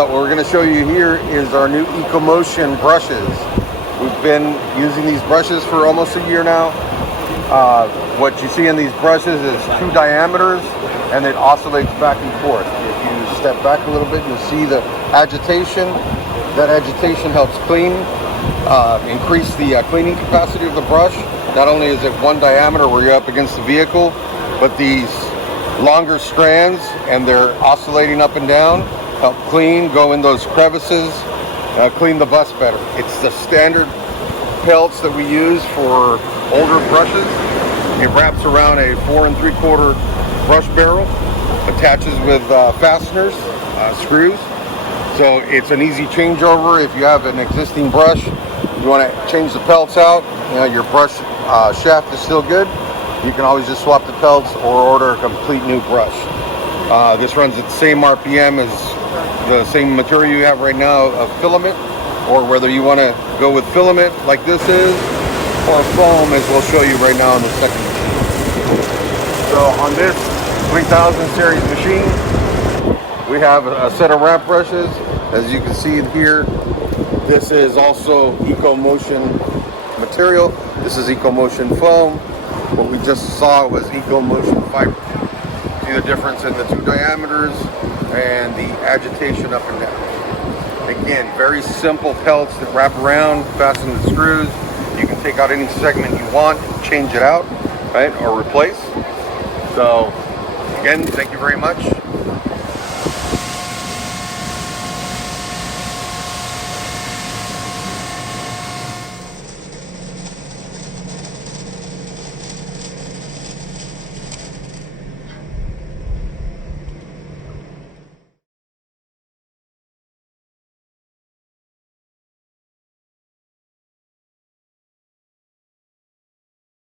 But what we're going to show you here is our new EcoMotion brushes. We've been using these brushes for almost a year now. What you see in these brushes is 2 diameters, and it oscillates back and forth. If you step back a little bit, you'll see the agitation. That agitation helps clean, increase the cleaning capacity of the brush. Not only is it 1 diameter where you're up against the vehicle, but these longer strands, and they're oscillating up and down, help clean, go in those crevices, clean the bus better. It's the standard pellets that we use for older brushes. It wraps around a 4 3/4 brush barrel, attaches with fasteners, screws. So it's an easy changeover. If you have an existing brush, you want to change the pellets out, your brush shaft is still good, you can always just swap the pellets or order a complete new brush. This runs at the same RPM as the same material you have right now of filament, or whether you want to go with filament like this is, or foam as we'll show you right now in the second machine. So on this 3000 series machine, we have a set of wrap brushes. As you can see here, this is also EcoMotion material. This is EcoMotion foam. What we just saw was EcoMotion fiber. See the difference in the 2 diameters and the agitation up and down. Again, very simple pellets that wrap around, fasten the screws. You can take out any segment you want, change it out, right, or replace. So again, thank you very much.